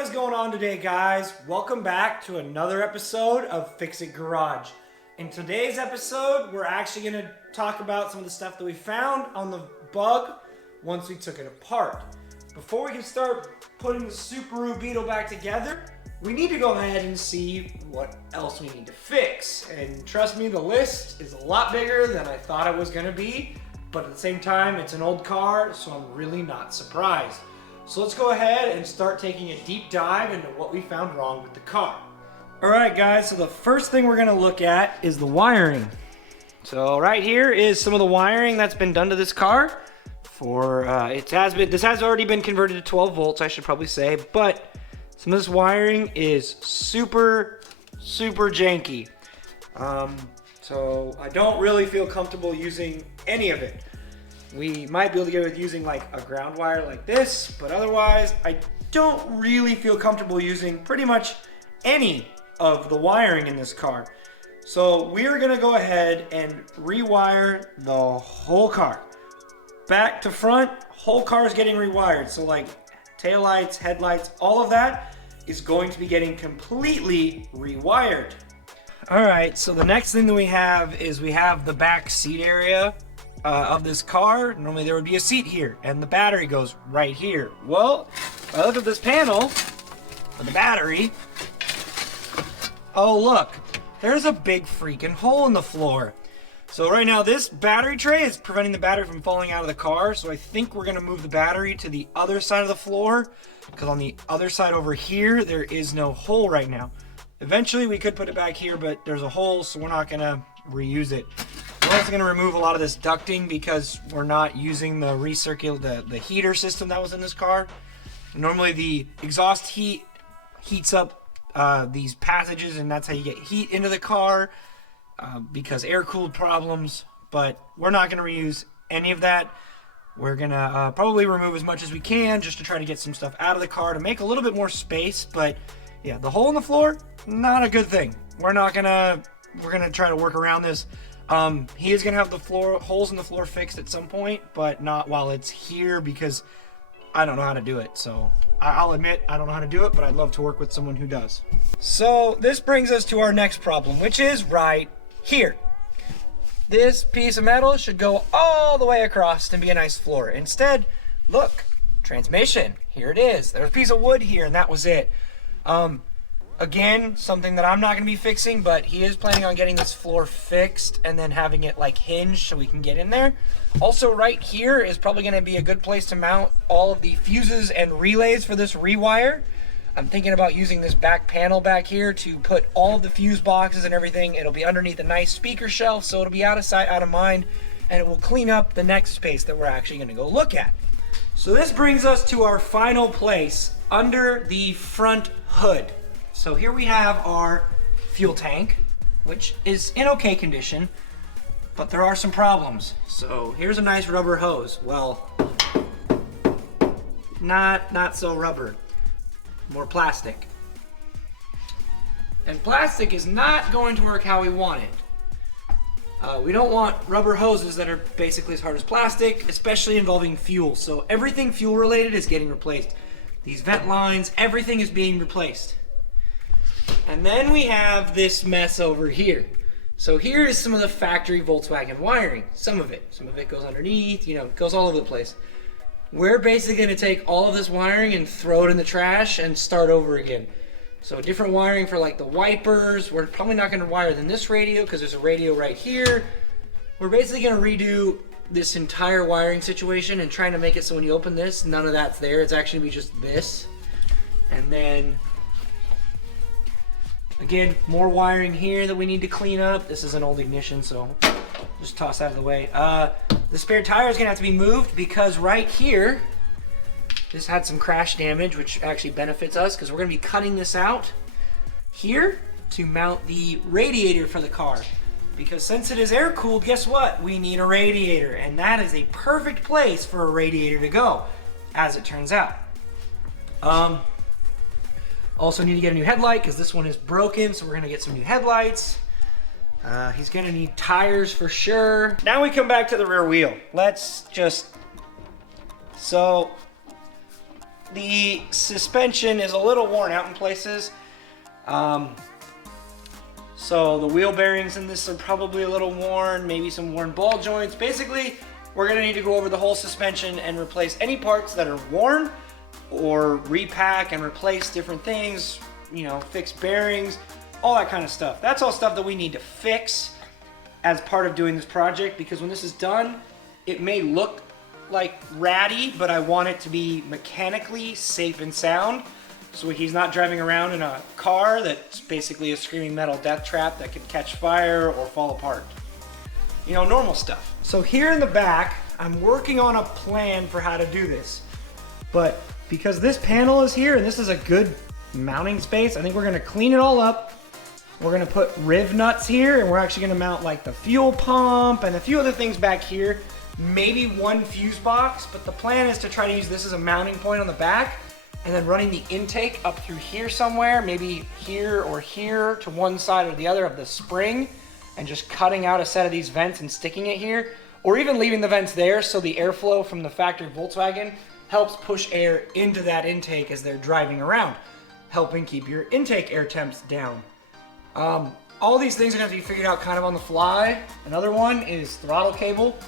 What is going on today, guys? Welcome back to another episode of Fix It Garage. In today's episode, we're actually going to talk about some of the stuff that we found on the bug once we took it apart. Before we can start putting the Superu Beetle back together, we need to go ahead and see what else we need to fix. And trust me, the list is a lot bigger than I thought it was going to be, but at the same time, it's an old car, so I'm really not surprised. So let's go ahead and start taking a deep dive into what we found wrong with the car. Alright guys, so the first thing we're going to look at is the wiring. So right here is some of the wiring that's been done to this car. This has already been converted to 12 volts, I should probably say, but some of this wiring is super janky. So I don't really feel comfortable using any of it. We might be able to get with using like a ground wire like this, but otherwise I don't really feel comfortable using pretty much any of the wiring in this car. So we're gonna go ahead and rewire the whole car. Back to front, whole car is getting rewired. So like taillights, headlights, all of that is going to be getting completely rewired. All right, so the next thing that we have is we have the back seat area of this car. Normally there would be a seat here and the battery goes right here. Well, if I look at this panel for the battery, oh look, there's a big freaking hole in the floor. So right now this battery tray is preventing the battery from falling out of the car, so I think we're gonna move the battery to the other side of the floor, because on the other side over here there is no hole right now. Eventually we could put it back here, but there's a hole, so we're not gonna reuse it. We're also going to remove a lot of this ducting because we're not using the the heater system that was in this car. Normally the exhaust heats up these passages, and that's how you get heat into the car because air-cooled problems, but we're not going to reuse any of that. We're going to probably remove as much as we can just to try to get some stuff out of the car to make a little bit more space, but yeah, the hole in the floor, not a good thing. We're going to try to work around this. He is going to have the holes in the floor fixed at some point, but not while it's here because I don't know how to do it. So I'll admit I don't know how to do it, but I'd love to work with someone who does. So this brings us to our next problem, which is right here. This piece of metal should go all the way across and be a nice floor. Instead, look, transmission, here it is. There's a piece of wood here and that was it. Again, something that I'm not going to be fixing, but he is planning on getting this floor fixed and then having it like hinged so we can get in there. Also right here is probably going to be a good place to mount all of the fuses and relays for this rewire. I'm thinking about using this back panel back here to put all of the fuse boxes and everything. It'll be underneath a nice speaker shelf, so it'll be out of sight, out of mind, and it will clean up the next space that we're actually going to go look at. So this brings us to our final place under the front hood. So here we have our fuel tank, which is in okay condition, but there are some problems. So here's a nice rubber hose. Well, not so rubber, more plastic. And plastic is not going to work how we want it. We don't want rubber hoses that are basically as hard as plastic, especially involving fuel. So everything fuel related is getting replaced. These vent lines, everything is being replaced. And then we have this mess over here. So here is some of the factory Volkswagen wiring. Some of it goes underneath, it goes all over the place. We're basically going to take all of this wiring and throw it in the trash and start over again. So different wiring for like the wipers. We're probably not going to wire in this radio because there's a radio right here. We're basically going to redo this entire wiring situation and trying to make it so when you open this, none of that's there. It's actually going to be just this. And then again, more wiring here that we need to clean up. This is an old ignition, so just toss that out of the way. The spare tire is gonna have to be moved because right here, this had some crash damage, which actually benefits us because we're gonna be cutting this out here to mount the radiator for the car. Because since it is air cooled, guess what? We need a radiator, and that is a perfect place for a radiator to go, as it turns out. Also need to get a new headlight because this one is broken, so we're gonna get some new headlights. He's gonna need tires for sure. Now we come back to the rear wheel. So the suspension is a little worn out in places. So the wheel bearings in this are probably a little worn, maybe some worn ball joints. Basically, we're gonna need to go over the whole suspension and replace any parts that are worn, or repack and replace different things, you know, fix bearings, all that kind of stuff. That's all stuff that we need to fix as part of doing this project, because when this is done, it may look like ratty, but I want it to be mechanically safe and sound. So he's not driving around in a car that's basically a screaming metal death trap that can catch fire or fall apart. You know, normal stuff. So here in the back, I'm working on a plan for how to do this. But because this panel is here and this is a good mounting space, I think we're gonna clean it all up. We're gonna put riv nuts here, and we're actually gonna mount like the fuel pump and a few other things back here. Maybe one fuse box, but the plan is to try to use this as a mounting point on the back, and then running the intake up through here somewhere, maybe here or here to one side or the other of the spring, and just cutting out a set of these vents and sticking it here, or even leaving the vents there so the airflow from the factory Volkswagen helps push air into that intake as they're driving around, helping keep your intake air temps down. All these things are gonna have to be figured out kind of on the fly. Another one is throttle cable.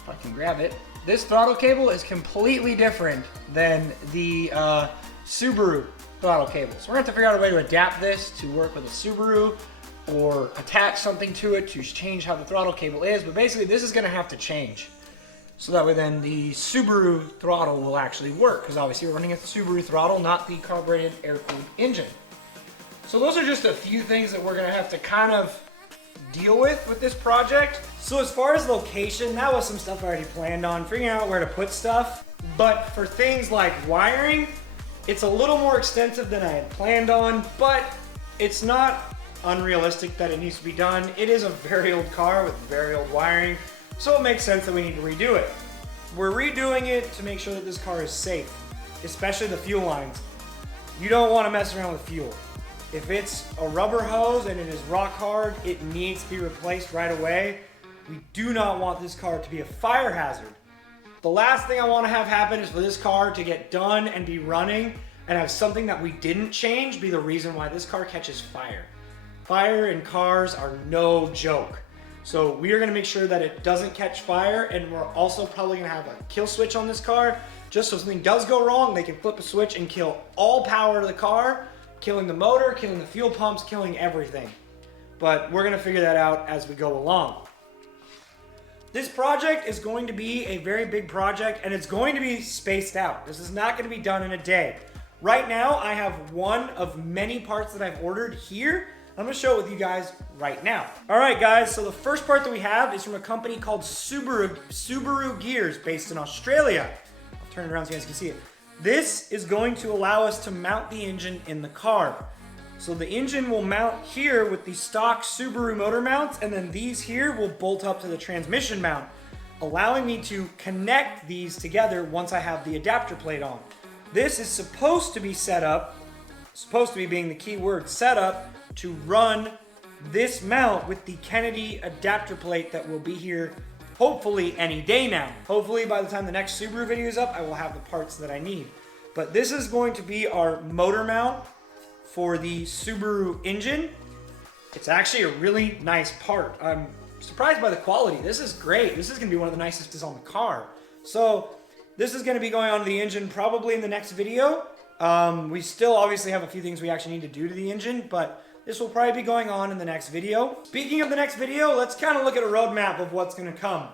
If I can grab it. This throttle cable is completely different than the Subaru throttle cable. So we're gonna have to figure out a way to adapt this to work with a Subaru, or attach something to it to change how the throttle cable is. But basically this is gonna have to change. So that way then the Subaru throttle will actually work, because obviously we're running at the Subaru throttle, not the carbureted air-cooled engine. So those are just a few things that we're gonna have to kind of deal with this project. So as far as location, that was some stuff I already planned on, figuring out where to put stuff. But for things like wiring, it's a little more extensive than I had planned on, but it's not unrealistic that it needs to be done. It is a very old car with very old wiring, so it makes sense that we need to redo it. We're redoing it to make sure that this car is safe, especially the fuel lines. You don't want to mess around with fuel. If it's a rubber hose and it is rock hard, it needs to be replaced right away. We do not want this car to be a fire hazard. The last thing I want to have happen is for this car to get done and be running and have something that we didn't change be the reason why this car catches fire. Fire in cars are no joke. So we are going to make sure that it doesn't catch fire, and we're also probably going to have a kill switch on this car, just so something does go wrong, they can flip a switch and kill all power to the car, killing the motor, killing the fuel pumps, killing everything. But we're gonna figure that out as we go along. This project is going to be a very big project, and it's going to be spaced out. This is not gonna be done in a day. Right now, I have one of many parts that I've ordered here. I'm gonna show it with you guys right now. All right, guys, so the first part that we have is from a company called Superu Gears, based in Australia. I'll turn it around so you guys can see it. This is going to allow us to mount the engine in the car. So the engine will mount here with the stock Subaru motor mounts, and then these here will bolt up to the transmission mount, allowing me to connect these together once I have the adapter plate on. This is supposed to be set up, supposed to be being the key word, set up to run this mount with the Kennedy adapter plate that will be here hopefully any day now. Hopefully by the time the next Subaru video is up, I will have the parts that I need. But this is going to be our motor mount for the Subaru engine. It's actually a really nice part. I'm surprised by the quality. This is great. This is gonna be one of the nicest is on the car. So this is gonna be going on to the engine probably in the next video. We still obviously have a few things we actually need to do to the engine, but this will probably be going on in the next video. Speaking of the next video, let's kind of look at a roadmap of what's gonna come.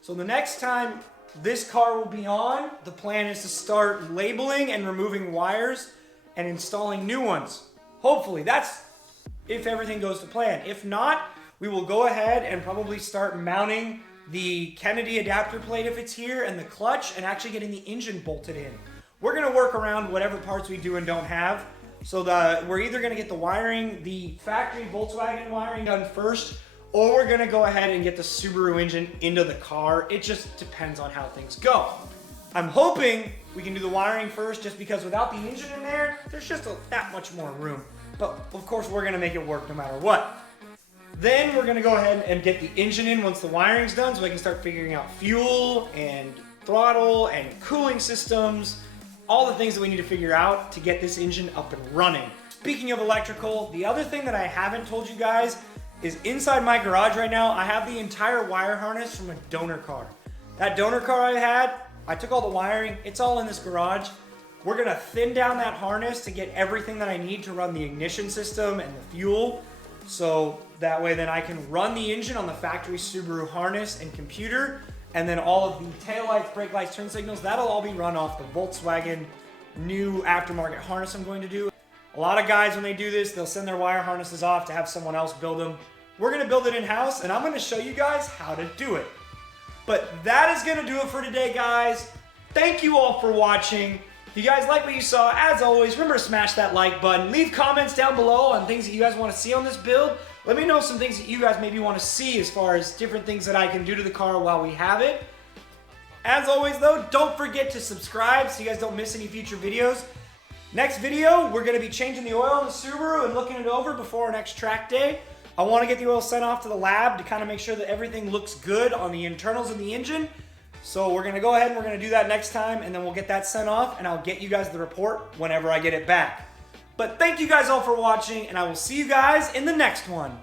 So the next time this car will be on, the plan is to start labeling and removing wires and installing new ones. Hopefully, that's if everything goes to plan. If not, we will go ahead and probably start mounting the Kennedy adapter plate if it's here, and the clutch, and actually getting the engine bolted in. We're gonna work around whatever parts we do and don't have. So we're either gonna get the wiring, the factory Volkswagen wiring done first, or we're gonna go ahead and get the Subaru engine into the car. It just depends on how things go. I'm hoping we can do the wiring first, just because without the engine in there, there's just that much more room. But of course, we're gonna make it work no matter what. Then we're gonna go ahead and get the engine in once the wiring's done, so I can start figuring out fuel and throttle and cooling systems all the things that we need to figure out to get this engine up and running. Speaking of electrical, the other thing that I haven't told you guys is inside my garage right now, I have the entire wire harness from a donor car. That donor car I had, I took all the wiring, it's all in this garage. We're gonna thin down that harness to get everything that I need to run the ignition system and the fuel. So that way then I can run the engine on the factory Subaru harness and computer, and then all of the taillights, brake lights, turn signals, that'll all be run off the Volkswagen new aftermarket harness I'm going to do. A lot of guys, when they do this, they'll send their wire harnesses off to have someone else build them. We're gonna build it in-house, and I'm gonna show you guys how to do it. But that is gonna do it for today, guys. Thank you all for watching. If you guys like what you saw, as always, remember to smash that like button. Leave comments down below on things that you guys want to see on this build. Let me know some things that you guys maybe want to see as far as different things that I can do to the car while we have it. As always though, don't forget to subscribe so you guys don't miss any future videos. Next video, we're going to be changing the oil in the Subaru and looking it over before our next track day. I want to get the oil sent off to the lab to kind of make sure that everything looks good on the internals of the engine. So we're going to go ahead and we're going to do that next time, and then we'll get that sent off, and I'll get you guys the report whenever I get it back. But thank you guys all for watching, and I will see you guys in the next one.